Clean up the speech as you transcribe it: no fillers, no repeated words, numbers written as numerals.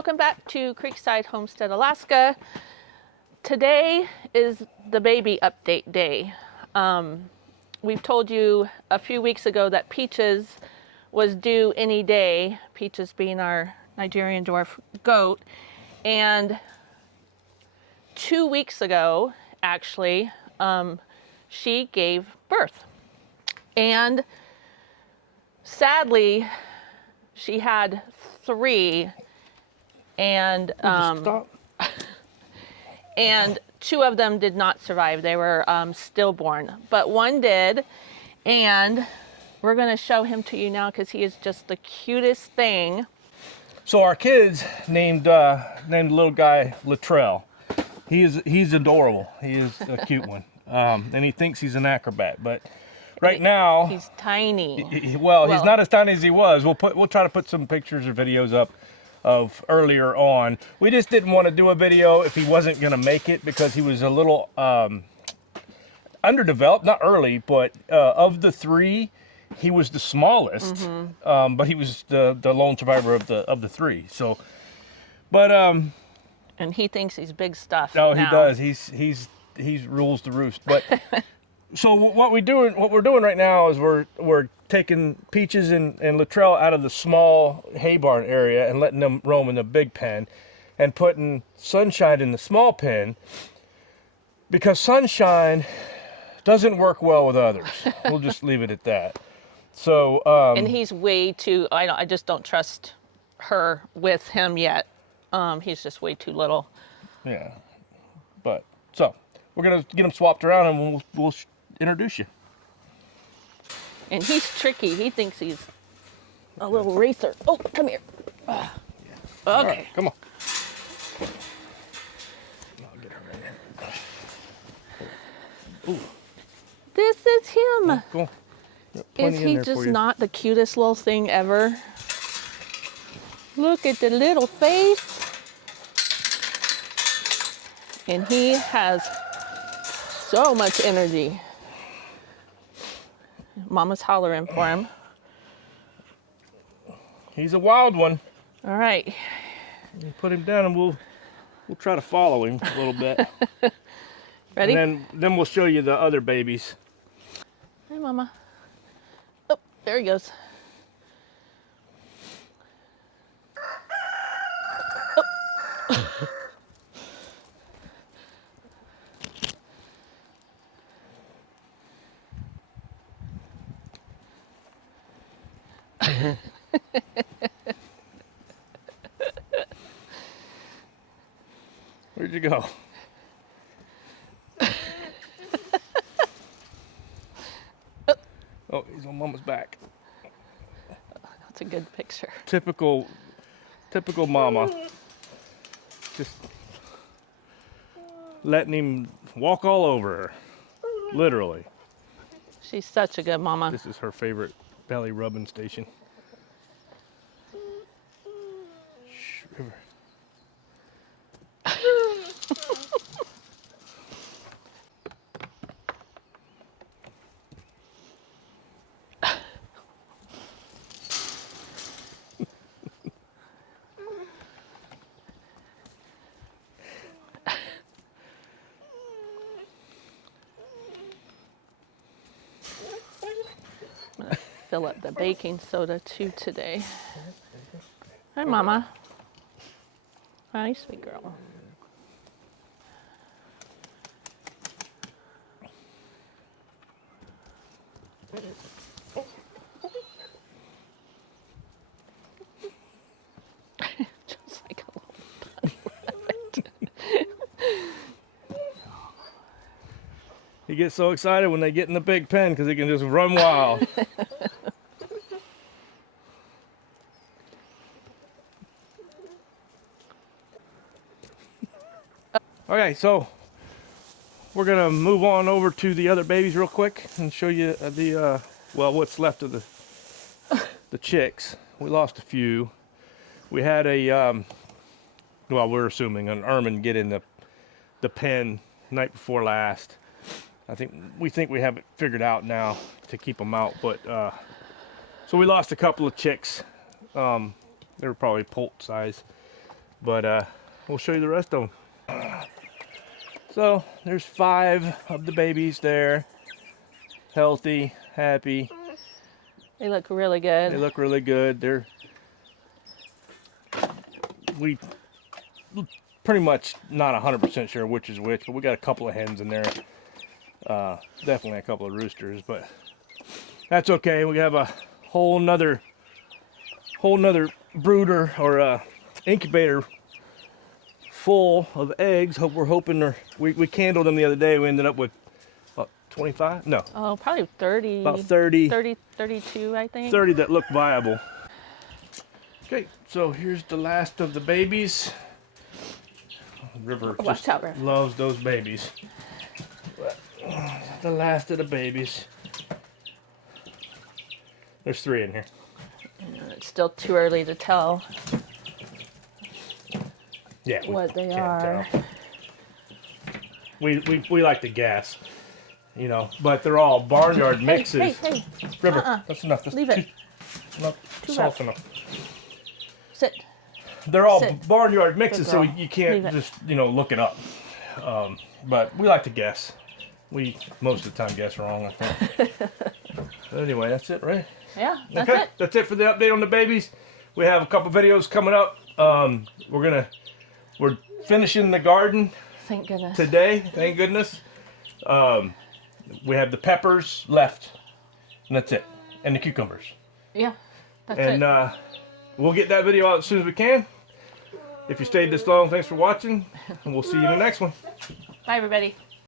welcome back to Creekside Homestead, Alaska. Today is the baby update day. We've told you a few weeks ago that Peaches was due any day, Peaches being our Nigerian dwarf goat, and 2 weeks ago, actually, she gave birth. And sadly, she had 3, and and 2 of them did not survive. They were stillborn, but 1 did, and we're going to show him to you now because he is just the cutest thing. So our kids named the little guy Latrell. He's adorable. He is a cute one, and he thinks he's an acrobat, but right now he's tiny. Well, he's not as tiny as he was. We'll try to put some pictures or videos up of earlier on. We just didn't want to do a video if he wasn't going to make it because he was a little underdeveloped, not early, but of the 3, he was the smallest. But he was the lone survivor of the 3. So, but and he thinks he's big stuff. No, now. He does. He's rules the roost. But so what we're doing right now is we're taking Peaches and Latrell out of the small hay barn area and letting them roam in the big pen, and putting Sunshine in the small pen because Sunshine doesn't work well with others. We'll just leave it at that. So and he's way too. I just don't trust her with him yet. He's just way too little. Yeah, but so we're gonna get him swapped around and we'll introduce you. And he's tricky. He thinks he's a little racer. Oh, come here. Okay. All right, come on. I'll get her in there. Ooh. This is him. Oh, cool. Is he just not the cutest little thing ever? Look at the little face. And he has so much energy. Mama's hollering for him. He's a wild one. All right. You put him down and we'll try to follow him a little bit. Ready? And then we'll show you the other babies. Hi, Mama. Oh, there he goes. Oh. Where'd you go? Oh, he's on Mama's back. That's a good picture. Typical Mama. Just letting him walk all over her, literally. She's such a good mama. This is her favorite belly rubbing station. Shh, River. Fill up the baking soda too today. Hi, Mama. Hi, sweet girl. Just like a little bunny rabbit. He gets so excited when they get in the big pen because he can just run wild. Okay, so we're gonna move on over to the other babies real quick and show you the what's left of the chicks. We lost a few. We had a well, we're assuming an ermine get in the pen night before last. We think we have it figured out now to keep them out, but so we lost a couple of chicks. They were probably poult size. But we'll show you the rest of them. So there's 5 of the babies there, healthy, happy. They look really good. They look really good. We pretty much not 100% sure which is which, but we got a couple of hens in there. Definitely a couple of roosters, but that's okay. We have a whole nother brooder or incubator full of eggs. We're hoping we candled them the other day. We ended up with about 25? No. Oh, probably 30. About 30. 32, I think. 30 that look viable. Okay, so here's the last of the babies. River Watch just out, River. loves those babies. The last of the babies. There's 3 in here. It's still too early to tell Yeah, what they can't are. tell. We like to guess, you know, but they're all barnyard mixes. Hey. River, that's enough. That's Leave it. Not Too soft rough. enough. Sit. They're all Sit. barnyard mixes, Good so girl. you can't Leave it. just, you know, look it up. But we like to guess. We most of the time guess wrong, I think. Anyway, that's it, right? Yeah, that's Okay, it. that's it for the update on the babies. We have a couple videos coming up. We're finishing the garden Thank goodness. today. Thank goodness. We have the peppers left, and that's it, and the cucumbers. Yeah, that's And it. we'll get that video out as soon as we can. If you stayed this long, thanks for watching, and we'll see you in the next one. Bye, everybody.